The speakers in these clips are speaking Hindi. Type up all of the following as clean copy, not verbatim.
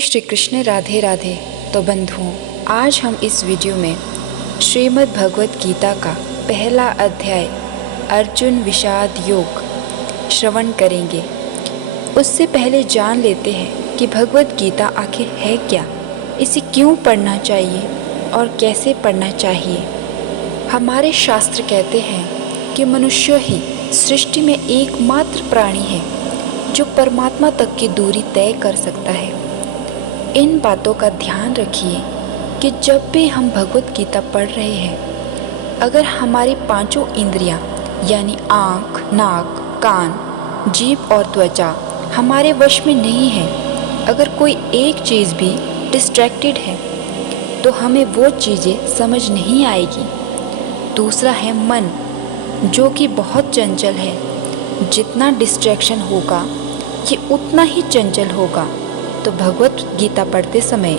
श्री कृष्ण। राधे राधे। तो बंधुओं, आज हम इस वीडियो में श्रीमद् भगवत गीता का पहला अध्याय अर्जुन विषाद योग श्रवण करेंगे। उससे पहले जान लेते हैं कि भगवत गीता आखिर है क्या, इसे क्यों पढ़ना चाहिए और कैसे पढ़ना चाहिए। हमारे शास्त्र कहते हैं कि मनुष्य ही सृष्टि में एकमात्र प्राणी है जो परमात्मा तक की दूरी तय कर सकता है। इन बातों का ध्यान रखिए कि जब भी हम भगवत गीता पढ़ रहे हैं, अगर हमारी पांचों इंद्रियां यानी आँख, नाक, कान, जीभ और त्वचा हमारे वश में नहीं है, अगर कोई एक चीज़ भी डिस्ट्रैक्टेड है तो हमें वो चीज़ें समझ नहीं आएगी। दूसरा है मन, जो कि बहुत चंचल है। जितना डिस्ट्रैक्शन होगा ये उतना ही चंचल होगा। तो भगवत गीता पढ़ते समय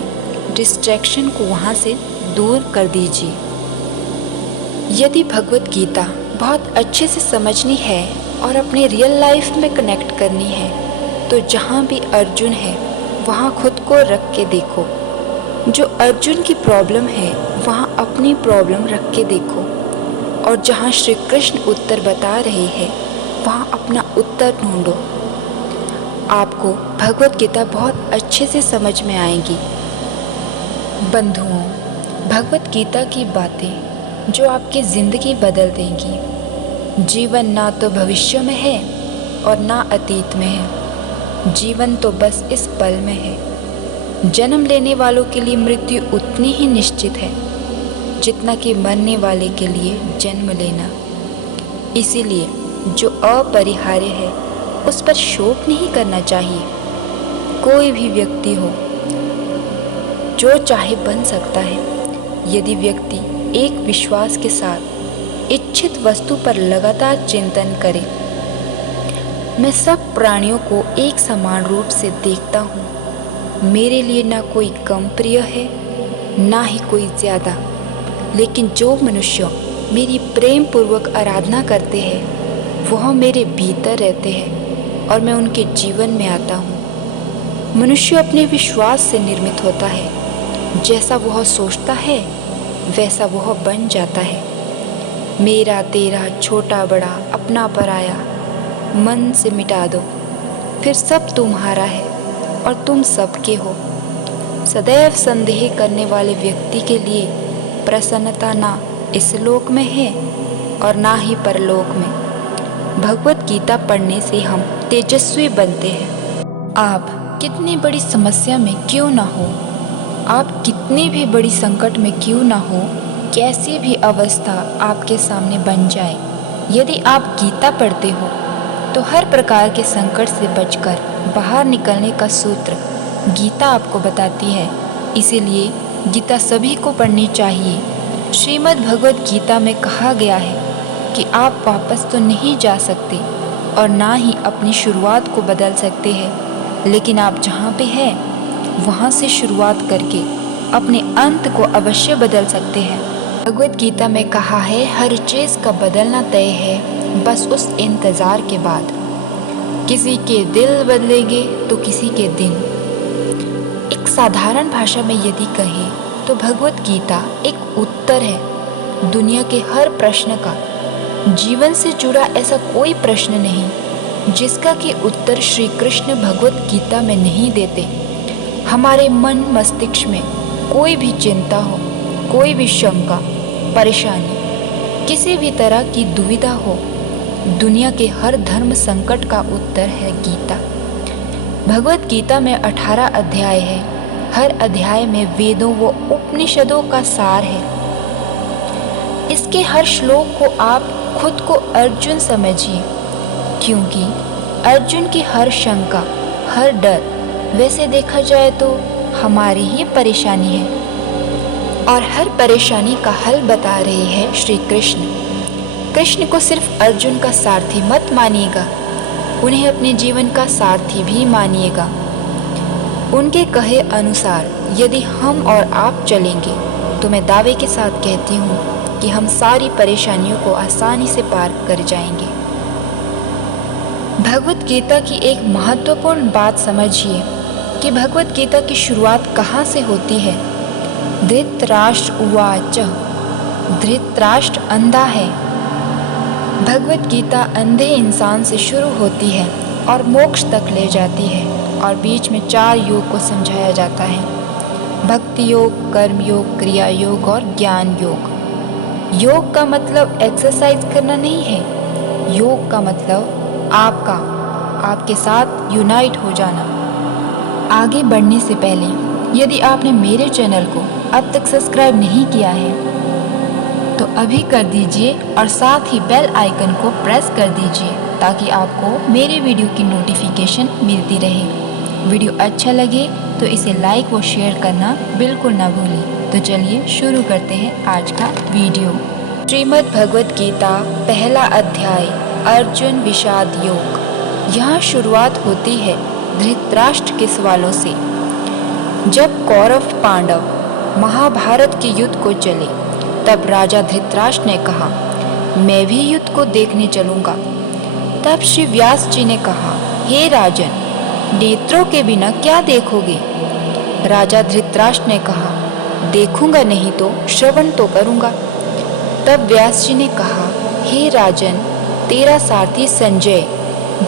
डिस्ट्रैक्शन को वहाँ से दूर कर दीजिए। यदि भगवत गीता बहुत अच्छे से समझनी है और अपने रियल लाइफ में कनेक्ट करनी है, तो जहाँ भी अर्जुन है वहाँ खुद को रख के देखो। जो अर्जुन की प्रॉब्लम है वहाँ अपनी प्रॉब्लम रख के देखो, और जहाँ श्री कृष्ण उत्तर बता रहे हैं वहाँ अपना उत्तर ढूंढो। आपको भगवत गीता बहुत अच्छे से समझ में आएगी। बंधुओं, भगवत गीता की बातें जो आपकी ज़िंदगी बदल देंगी। जीवन ना तो भविष्य में है और ना अतीत में है, जीवन तो बस इस पल में है। जन्म लेने वालों के लिए मृत्यु उतनी ही निश्चित है जितना कि मरने वाले के लिए जन्म लेना। इसीलिए जो अपरिहार्य है उस पर शोक नहीं करना चाहिए। कोई भी व्यक्ति हो, जो चाहे बन सकता है, यदि व्यक्ति एक विश्वास के साथ इच्छित वस्तु पर लगातार चिंतन करे। मैं सब प्राणियों को एक समान रूप से देखता हूँ। मेरे लिए ना कोई कम प्रिय है ना ही कोई ज़्यादा, लेकिन जो मनुष्य मेरी प्रेम पूर्वक आराधना करते हैं वह मेरे भीतर रहते हैं और मैं उनके जीवन में आता हूँ। मनुष्य अपने विश्वास से निर्मित होता है। जैसा वह सोचता है वैसा वह बन जाता है। मेरा तेरा, छोटा बड़ा, अपना पराया मन से मिटा दो, फिर सब तुम्हारा है और तुम सबके हो। सदैव संदेह करने वाले व्यक्ति के लिए प्रसन्नता ना इस लोक में है और ना ही परलोक में। भगवत गीता पढ़ने से हम तेजस्वी बनते हैं। आप कितनी बड़ी समस्या में क्यों ना हो, आप कितनी भी बड़ी संकट में क्यों ना हो, कैसी भी अवस्था आपके सामने बन जाए, यदि आप गीता पढ़ते हो तो हर प्रकार के संकट से बचकर बाहर निकलने का सूत्र गीता आपको बताती है। इसीलिए गीता सभी को पढ़नी चाहिए। श्रीमद् भगवत गीता में कहा गया है कि आप वापस तो नहीं जा सकते और ना ही अपनी शुरुआत को बदल सकते हैं, लेकिन आप जहाँ पे हैं वहाँ से शुरुआत करके अपने अंत को अवश्य बदल सकते हैं। भगवत गीता में कहा है, हर चीज़ का बदलना तय है, बस उस इंतज़ार के बाद। किसी के दिल बदलेंगे तो किसी के दिन। एक साधारण भाषा में यदि कहें तो भगवत गीता एक उत्तर है दुनिया के हर प्रश्न का। जीवन से जुड़ा ऐसा कोई प्रश्न नहीं जिसका कि उत्तर श्री कृष्ण भगवत गीता में नहीं देते। हमारे मन मस्तिष्क में कोई भी चिंता हो, कोई भी शंका, परेशानी, किसी भी तरह की दुविधा हो, दुनिया के हर धर्म संकट का उत्तर है गीता। भगवत गीता में 18 अध्याय है। हर अध्याय में वेदों व उपनिषदों का सार है। इसके हर श्लोक को आप खुद को अर्जुन समझिए, क्योंकि अर्जुन की हर शंका, हर डर वैसे देखा जाए तो हमारी ही परेशानी है, और हर परेशानी का हल बता रहे हैं श्री कृष्ण। कृष्ण को सिर्फ अर्जुन का सारथी मत मानिएगा, उन्हें अपने जीवन का सारथी भी मानिएगा। उनके कहे अनुसार यदि हम और आप चलेंगे तो मैं दावे के साथ कहती हूँ कि हम सारी परेशानियों को आसानी से पार कर जाएंगे। भगवत गीता की एक महत्वपूर्ण बात समझिए कि भगवत गीता की शुरुआत कहाँ से होती है। धृतराष्ट्र उवाच, धृतराष्ट्र अंधा है। भगवत गीता अंधे इंसान से शुरू होती है और मोक्ष तक ले जाती है और बीच में 4 योग को समझाया जाता है, भक्ति योग, कर्म योग, क्रिया योग और ज्ञान योग। योग का मतलब एक्सरसाइज करना नहीं है, योग का मतलब आपके साथ यूनाइट हो जाना। आगे बढ़ने से पहले यदि आपने मेरे चैनल को अब तक सब्सक्राइब नहीं किया है तो अभी कर दीजिए और साथ ही बेल आइकन को प्रेस कर दीजिए ताकि आपको मेरे वीडियो की नोटिफिकेशन मिलती रहे। वीडियो अच्छा लगे तो इसे लाइक व शेयर करना बिल्कुल ना भूलें। तो चलिए शुरू करते हैं आज का वीडियो। श्रीमद् भगवत गीता पहला अध्याय, अर्जुन विषाद योग। यहाँ शुरुआत होती है धृतराष्ट्र के सवालों से। जब कौरव पांडव महाभारत के युद्ध को चले तब राजा धृतराष्ट्र ने कहा, मैं भी युद्ध को देखने चलूंगा। तब श्री व्यास जी ने कहा, हे राजन, नेत्रों के बिना क्या देखोगे। राजा धृतराष्ट्र ने कहा, देखूंगा नहीं तो श्रवण तो करूंगा। तब व्यास जी ने कहा, हे राजन, तेरा सारथी संजय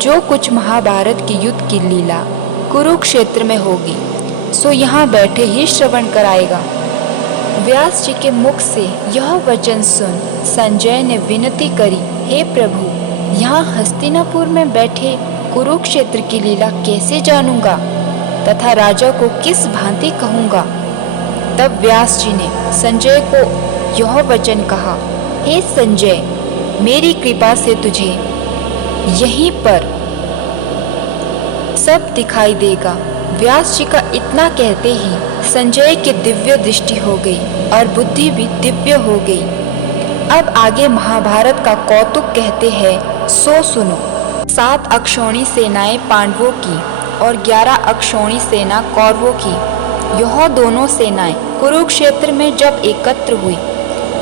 जो कुछ महाभारत के युद्ध की लीला कुरुक्षेत्र में होगी सो यहाँ बैठे ही श्रवण कराएगा। व्यास जी के मुख से यह वचन सुन संजय ने विनती करी, हे प्रभु, यहाँ हस्तिनापुर में बैठे कुरुक्षेत्र की लीला कैसे जानूंगा तथा राजा को किस भांति कहूँगा। तब व्यास जी ने संजय को यह वचन कहा, हे संजय, मेरी कृपा से तुझे यहीं पर सब दिखाई देगा। व्यास जी का इतना कहते ही संजय की दिव्य दृष्टि हो गई और बुद्धि भी दिव्य हो गई। अब आगे महाभारत का कौतुक कहते हैं, सो सुनो। 7 अक्षौणी सेनाएं पांडवों की और 11 अक्षौणी सेना कौरवों की, यह दोनों सेनाएं कुरुक्षेत्र में जब एकत्र हुई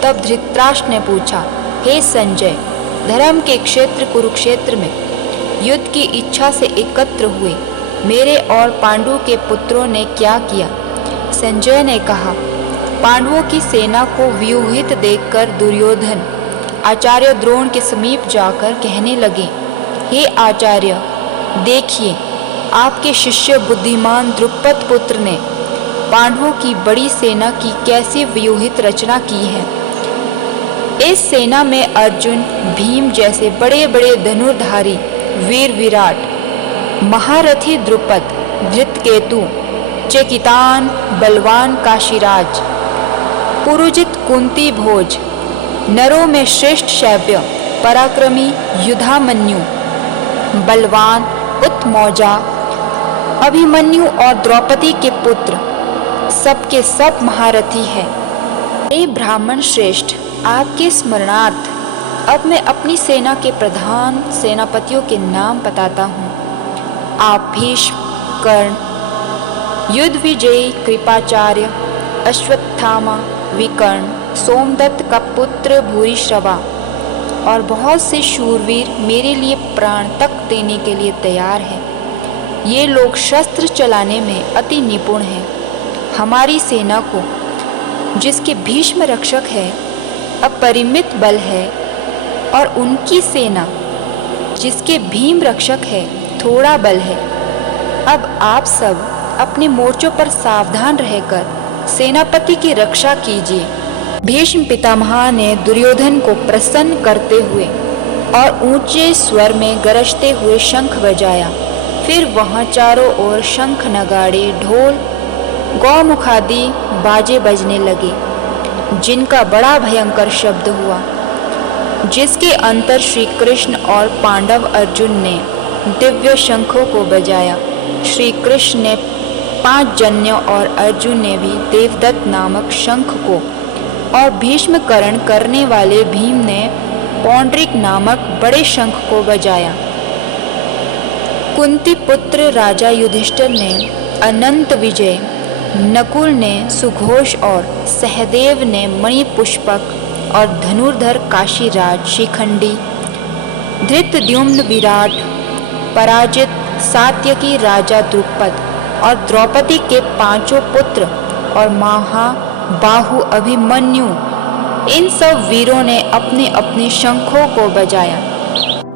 तब धृतराष्ट्र ने पूछा, हे संजय, धर्म के क्षेत्र कुरुक्षेत्र में युद्ध की इच्छा से एकत्र हुए मेरे और पांडु के पुत्रों ने क्या किया। संजय ने कहा, पांडवों की सेना को व्यूहित देखकर दुर्योधन आचार्य द्रोण के समीप जाकर कहने लगे, हे आचार्य, देखिए आपके शिष्य बुद्धिमान द्रुपद पुत्र ने पांडवों की बड़ी सेना की कैसी व्यूहित रचना की है। इस सेना में अर्जुन, भीम जैसे बड़े बड़े धनुर्धारी वीर विराट, महारथी द्रुपद, धृतकेतु, चेकितान, बलवान काशीराज, पुरुजित कुंती भोज, नरों में श्रेष्ठ शैव्य, पराक्रमी युधामन्यु, बलवान उत्मौजा, अभिमन्यु और द्रौपदी के पुत्र सबके सब महारथी है। हे ब्राह्मण श्रेष्ठ, आपके स्मरणार्थ अब मैं अपनी सेना के प्रधान सेनापतियों के नाम बताता हूँ। आप भीष्म, कर्ण, युद्ध विजयी कृपाचार्य, अश्वत्थामा, विकर्ण, सोमदत्त का पुत्र भूरिश्रवा और बहुत से शूरवीर मेरे लिए प्राण तक देने के लिए तैयार हैं। ये लोग शस्त्र चलाने में अति निपुण हैं। हमारी सेना को, जिसके भीष्म रक्षक है, अपरिमित बल है और उनकी सेना, जिसके भीम रक्षक है, थोड़ा बल है। अब आप सब अपने मोर्चों पर सावधान रहकर सेनापति की रक्षा कीजिए। भीष्म पितामह ने दुर्योधन को प्रसन्न करते हुए और ऊंचे स्वर में गरजते हुए शंख बजाया। फिर वहां चारों ओर शंख, नगाड़े, ढोल, गौमुखादि बाजे बजने लगे, जिनका बड़ा भयंकर शब्द हुआ, जिसके अंतर श्री कृष्ण और पांडव अर्जुन ने दिव्य शंखों को बजाया। श्री कृष्ण ने 5 जन्यों और अर्जुन ने भी देवदत्त नामक शंख को और भीष्मकरण करने वाले भीम ने पौंड्रिक नामक बड़े शंख को बजाया। कुंती पुत्र राजा युधिष्ठिर ने अनंत विजय, नकुल ने सुघोष और सहदेव ने मणिपुष्पक और धनुर्धर काशीराज शिखंडी, धृतद्युम्न विराट, पराजित सात्यकी राजा द्रुपद और द्रौपदी के 5 पुत्र और महाबाहु अभिमन्यु, इन सब वीरों ने अपने अपने शंखों को बजाया।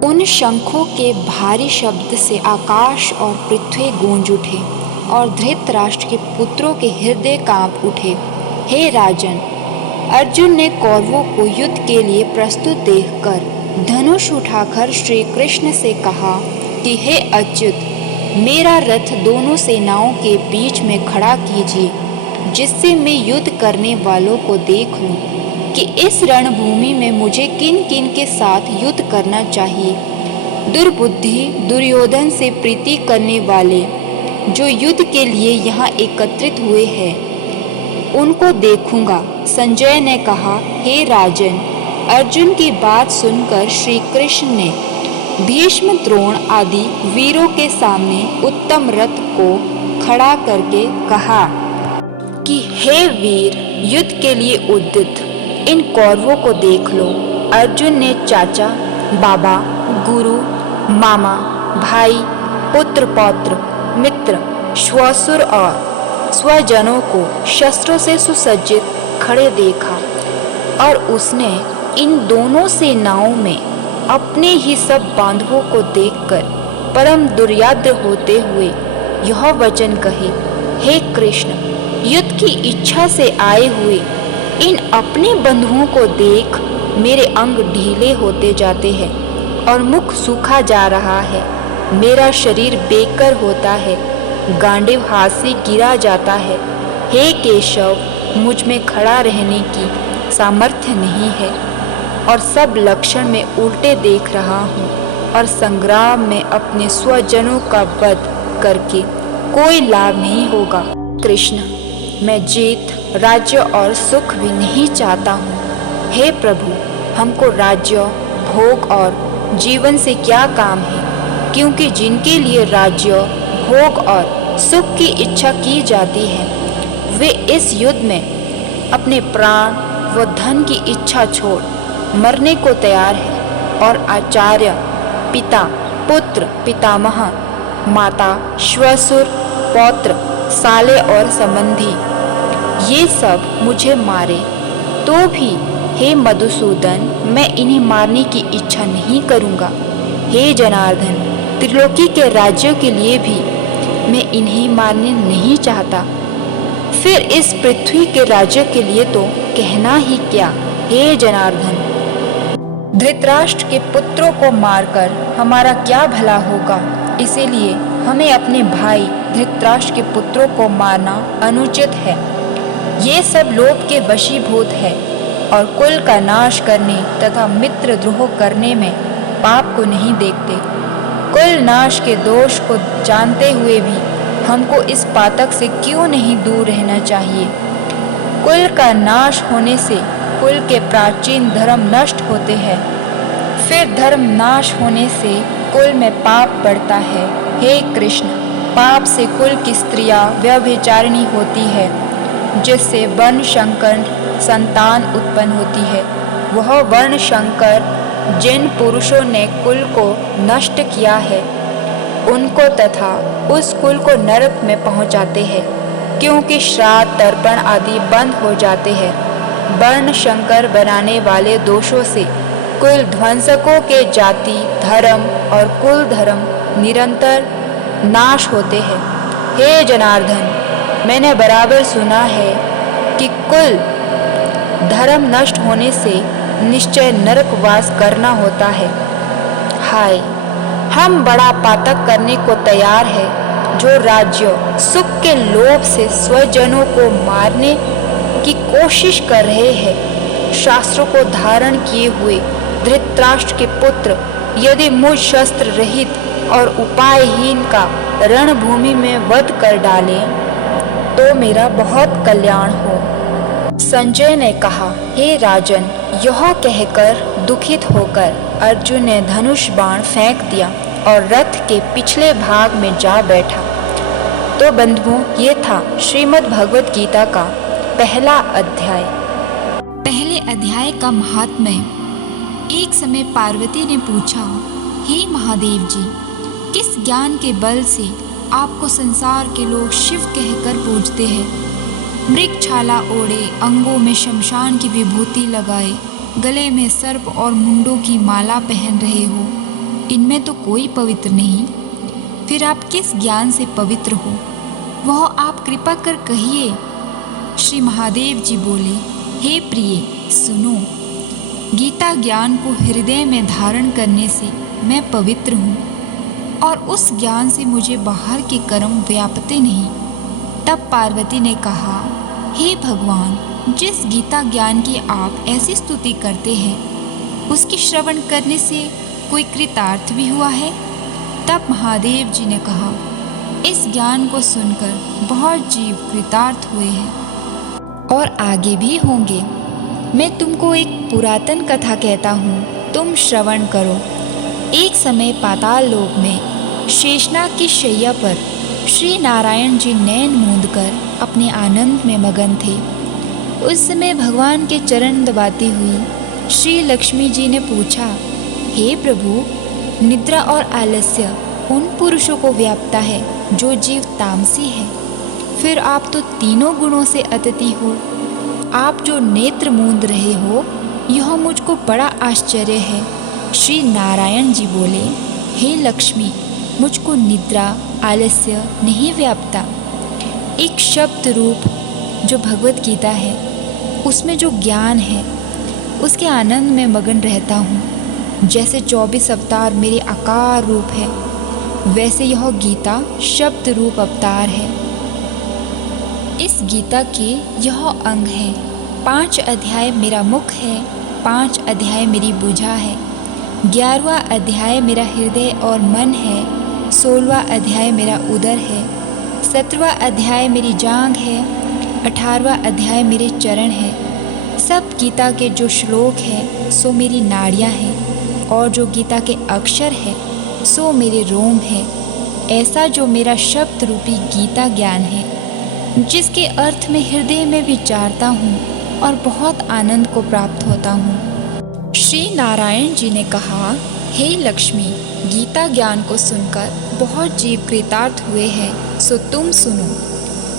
उन शंखों के भारी शब्द से आकाश और पृथ्वी गूंज उठे और धृतराष्ट्र के पुत्रों के हृदय कांप उठे। हे राजन, अर्जुन ने कौरवों को युद्ध के लिए प्रस्तुत देखकर धनुष उठाकर श्री कृष्ण से कहा कि हे अच्युत, मेरा रथ दोनों सेनाओं के बीच में खड़ा कीजिए, जिससे मैं युद्ध करने वालों को देख लूं कि इस रणभूमि में मुझे किन किन के साथ युद्ध करना चाहिए। दुर्बुद्धि दुर्योधन से प्रीति करने वाले जो युद्ध के लिए यहाँ एकत्रित हुए हैं, उनको देखूंगा। संजय ने कहा, हे राजन, अर्जुन की बात सुनकर श्री कृष्ण ने भीष्म, द्रोण आदि वीरों के सामने उत्तम रथ को खड़ा करके कहा कि हे वीर, युद्ध के लिए उद्यत इन कौरवों को देख लो। अर्जुन ने चाचा, बाबा, गुरु, मामा, भाई, पुत्र, पौत्र, मित्र, श्वशुर और स्वजनों को शस्त्रों से सुसज्जित खड़े देखा और उसने इन दोनों सेनाओं में अपने ही सब बांधवों को देखकर परम दुर्याद्र होते हुए यह वचन कहे, हे कृष्ण, युद्ध की इच्छा से आए हुए इन अपने बंधुओं को देख मेरे अंग ढीले होते जाते हैं और मुख सूखा जा रहा है। मेरा शरीर बेकर होता है, गांडीव हाथ से गिरा जाता है। हे केशव, मुझ में खड़ा रहने की सामर्थ्य नहीं है और सब लक्षण में उल्टे देख रहा हूँ और संग्राम में अपने स्वजनों का वध करके कोई लाभ नहीं होगा। कृष्ण, मैं जीत, राज्य और सुख भी नहीं चाहता हूँ। हे प्रभु, हमको राज्य, भोग और जीवन से क्या काम है, क्योंकि जिनके लिए राज्य, भोग और सुख की इच्छा की जाती है, वे इस युद्ध में अपने प्राण व धन की इच्छा छोड़ मरने को तैयार है। और आचार्य, पिता, पुत्र, पितामह, माता, श्वशुर, पौत्र, साले और संबंधी, ये सब मुझे मारे तो भी हे मधुसूदन, मैं इन्हें मारने की इच्छा नहीं करूँगा। हे जनार्दन, त्रिलोकी के राज्यों के लिए भी मैं इन्हें मारने नहीं चाहता। फिर इस पृथ्वी के राज्य के लिए तो कहना ही क्या। हे जनार्दन, धृतराष्ट्र के पुत्रों को मारकर हमारा क्या भला होगा, इसीलिए हमें अपने भाई धृतराष्ट्र के पुत्रों को मारना अनुचित है। ये सब लोभ के वशीभूत है और कुल का नाश करने तथा मित्र द्रोह करने में पाप को नहीं देखते। कुल नाश के दोष को जानते हुए भी हमको इस पातक से क्यों नहीं दूर रहना चाहिए। कुल का नाश होने से कुल के प्राचीन धर्म नष्ट होते हैं, फिर धर्म नाश होने से कुल में पाप बढ़ता है। हे कृष्ण, पाप से कुल की स्त्रियां व्यभिचारिणी होती है, जिससे वर्ण शंकर संतान उत्पन्न होती है। वह वर्ण शंकर जिन पुरुषों ने कुल को नष्ट किया है, उनको तथा उस कुल को नरक में पहुंचाते हैं, क्योंकि श्राद्ध, तर्पण आदि बंद हो जाते हैं। वर्ण शंकर बनाने वाले दोषों से कुल ध्वंसकों के जाति, धर्म और कुल धर्म निरंतर नाश होते हैं। हे जनार्दन, मैंने बराबर सुना है कि कुल धर्म नष्ट होने से निश्चय नरकवास करना होता है। हाय, हम बड़ा पातक करने को तैयार है, जो राज्य सुख के लोभ से स्वजनों को मारने की कोशिश कर रहे हैं। शास्त्रों को धारण किए हुए धृतराष्ट्र के पुत्र यदि मुझ शस्त्र रहित और उपायहीन का रणभूमि में वध कर डालें, तो मेरा बहुत कल्याण हो। संजय ने कहा, हे राजन, यह कहकर दुखित होकर अर्जुन ने धनुष बाण फेंक दिया और रथ के पिछले भाग में जा बैठा। तो बंधुओं, ये था श्रीमद् भगवत गीता का पहला अध्याय। पहले अध्याय का महात्म्य। एक समय पार्वती ने पूछा, हे महादेव जी, किस ज्ञान के बल से आपको संसार के लोग शिव कहकर पूजते हैं। मृगछाला ओढ़े, अंगों में शमशान की विभूति लगाए, गले में सर्प और मुंडों की माला पहन रहे हो, इनमें तो कोई पवित्र नहीं। फिर आप किस ज्ञान से पवित्र हो, वह आप कृपा कर कहिए। श्री महादेव जी बोले, हे प्रिय सुनो, गीता ज्ञान को हृदय में धारण करने से मैं पवित्र हूँ और उस ज्ञान से मुझे बाहर के कर्म व्यापते नहीं। तब पार्वती ने कहा, हे भगवान, जिस गीता ज्ञान की आप ऐसी स्तुति करते हैं, उसकी श्रवण करने से कोई कृतार्थ भी हुआ है? तब महादेव जी ने कहा, इस ज्ञान को सुनकर बहुत जीव कृतार्थ हुए हैं और आगे भी होंगे। मैं तुमको एक पुरातन कथा कहता हूँ, तुम श्रवण करो। एक समय पाताल लोक में शेषनाग की शैया पर श्री नारायण जी नैन मूंद कर अपने आनंद में मगन थे। उस समय भगवान के चरण दबाती हुई श्री लक्ष्मी जी ने पूछा, हे प्रभु, निद्रा और आलस्य उन पुरुषों को व्यापता है जो जीव तामसी है। फिर आप तो तीनों गुणों से अतिथि हो। आप जो नेत्र मूंद रहे हो, यह मुझको बड़ा आश्चर्य है। श्री नारायण जी बोले, हे लक्ष्मी, मुझको निद्रा आलस्य नहीं व्यापता। एक शब्द रूप जो भगवत गीता है, उसमें जो ज्ञान है, उसके आनंद में मगन रहता हूँ। जैसे 24 अवतार मेरे आकार रूप है, वैसे यह गीता शब्द रूप अवतार है। इस गीता के यह अंग है। 5 अध्याय मेरा मुख है, 5 अध्याय मेरी भुजा है, 11वां अध्याय मेरा हृदय और मन है, 16वां अध्याय मेरा उदर है, 17वां अध्याय मेरी जांघ है, 18वां अध्याय मेरे चरण है। सब गीता के जो श्लोक है सो मेरी नाड़ियाँ हैं, और जो गीता के अक्षर है सो मेरे रोम है। ऐसा जो मेरा शब्द रूपी गीता ज्ञान है, जिसके अर्थ में हृदय में विचारता हूँ और बहुत आनंद को प्राप्त होता हूँ। श्री नारायण जी ने कहा, हे लक्ष्मी, गीता ज्ञान को सुनकर बहुत जीव कृतार्थ हुए हैं, सो तुम सुनो।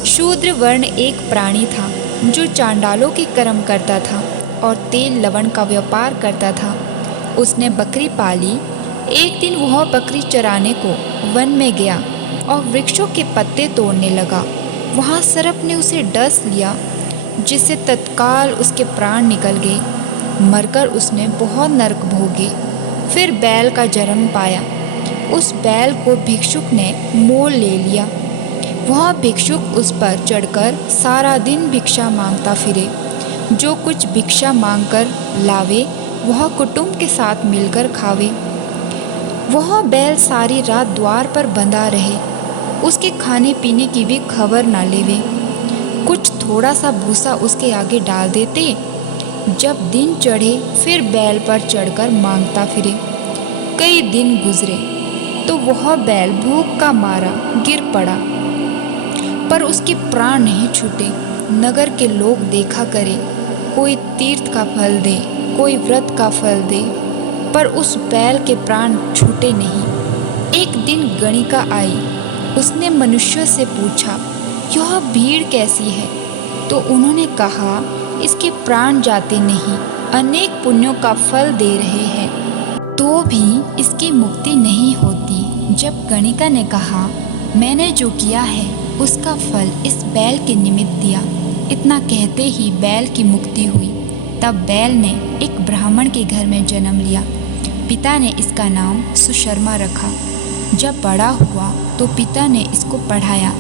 शूद्र वर्ण एक प्राणी था जो चांडालों के कर्म करता था और तेल लवण का व्यापार करता था। उसने बकरी पाली। एक दिन वह बकरी चराने को वन में गया और वृक्षों के पत्ते तोड़ने लगा। वहाँ सर्प ने उसे डस लिया, जिससे तत्काल उसके प्राण निकल गए। मरकर उसने बहुत नरक भोगे। फिर बैल का जन्म पाया। उस बैल को भिक्षुक ने मोल ले लिया। वह भिक्षुक उस पर चढ़कर सारा दिन भिक्षा मांगता फिरे। जो कुछ भिक्षा मांगकर लावे वह कुटुंब के साथ मिलकर खावे। वह बैल सारी रात द्वार पर बंधा रहे, उसके खाने पीने की भी खबर ना लेवे। कुछ थोड़ा सा भूसा उसके आगे डाल देते। जब दिन चढ़े फिर बैल पर चढ़कर मांगता फिरे। कई दिन गुजरे तो वह बैल भूख का मारा गिर पड़ा, पर उसके प्राण नहीं छूटे। नगर के लोग देखा करे, कोई तीर्थ का फल दे, कोई व्रत का फल दे, पर उस बैल के प्राण छूटे नहीं। एक दिन गणिका आई। उसने मनुष्यों से पूछा, यह भीड़ कैसी है? तो उन्होंने कहा, इसके प्राण जाते नहीं, अनेक पुण्यों का फल दे रहे हैं, तो भी इसकी मुक्ति नहीं होती। जब गणिका ने कहा, मैंने जो किया है उसका फल इस बैल के निमित्त दिया, इतना कहते ही बैल की मुक्ति हुई। तब बैल ने एक ब्राह्मण के घर में जन्म लिया। पिता ने इसका नाम सुशर्मा रखा। जब बड़ा हुआ तो पिता ने इसको पढ़ाया।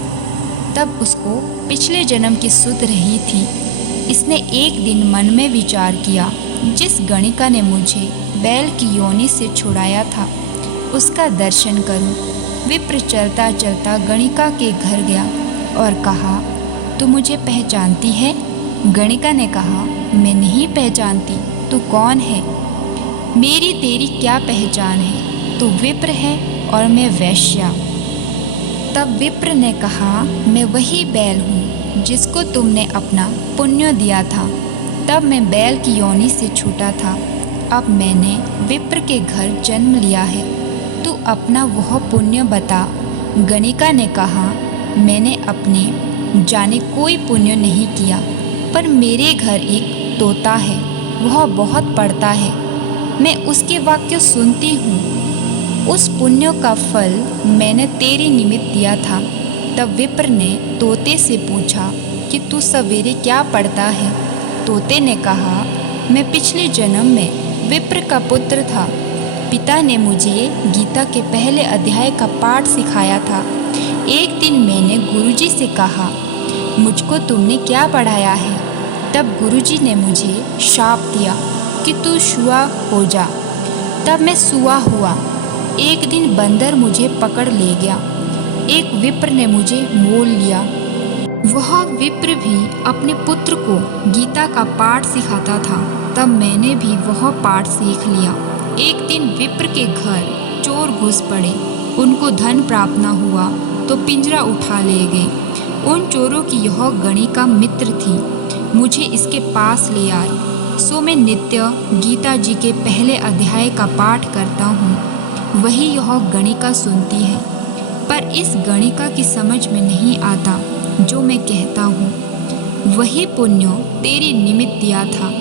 तब उसको पिछले जन्म की सुध रही थी। इसने एक दिन मन में विचार किया, जिस गणिका ने मुझे बैल की योनि से छुड़ाया था उसका दर्शन करूं। विप्र चलता चलता गणिका के घर गया और कहा, तू मुझे पहचानती है? गणिका ने कहा, मैं नहीं पहचानती, तू कौन है? मेरी तेरी क्या पहचान है? तू विप्र है और मैं वैश्या। तब विप्र ने कहा, मैं वही बैल हूँ जिसको तुमने अपना पुण्य दिया था। तब मैं बैल की योनि से छूटा था। अब मैंने विप्र के घर जन्म लिया है। तू अपना वह पुण्य बता गणिका ने कहा, मैंने अपने जाने कोई पुण्य नहीं किया, पर मेरे घर एक तोता है, वह बहुत पढ़ता है, मैं उसके वाक्य सुनती हूँ। उस पुण्य का फल मैंने तेरे निमित्त दिया था। तब विप्र ने तोते से पूछा कि तू सवेरे क्या पढ़ता है? तोते ने कहा, मैं पिछले जन्म में विप्र का पुत्र था। पिता ने मुझे गीता के पहले अध्याय का पाठ सिखाया था। एक दिन मैंने गुरुजी से कहा, मुझको तुमने क्या पढ़ाया है? तब गुरुजी ने मुझे शाप दिया कि तू शुआ हो जा। तब मैं सुआ हुआ। एक दिन बंदर मुझे पकड़ ले गया। एक विप्र ने मुझे मोल लिया। वह विप्र भी अपने पुत्र को गीता का पाठ सिखाता था। तब मैंने भी वह पाठ सीख लिया। एक दिन विप्र के घर चोर घुस पड़े। उनको धन प्राप्त न हुआ तो पिंजरा उठा ले गए। उन चोरों की यह गणिका मित्र थी। मुझे इसके पास ले आई। सो मैं नित्य गीता जी के पहले अध्याय का पाठ करता हूँ। वही यह गणिका सुनती है, पर इस गणिका की समझ में नहीं आता जो मैं कहता हूँ। वही पुण्य तेरे निमित्त दिया था।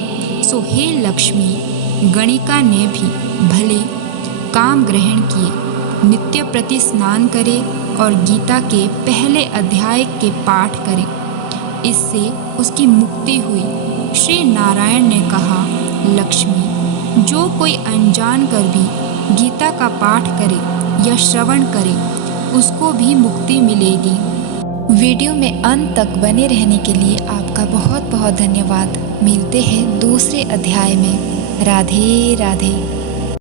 सो हे लक्ष्मी, गणिका ने भी भले काम ग्रहण किए, नित्य प्रति स्नान करे और गीता के पहले अध्याय के पाठ करे। इससे उसकी मुक्ति हुई। श्री नारायण ने कहा, लक्ष्मी, जो कोई अनजान कर भी गीता का पाठ करे या श्रवण करे, उसको भी मुक्ति मिलेगी। वीडियो में अंत तक बने रहने के लिए आपका बहुत बहुत धन्यवाद। मिलते हैं दूसरे अध्याय में। राधे राधे।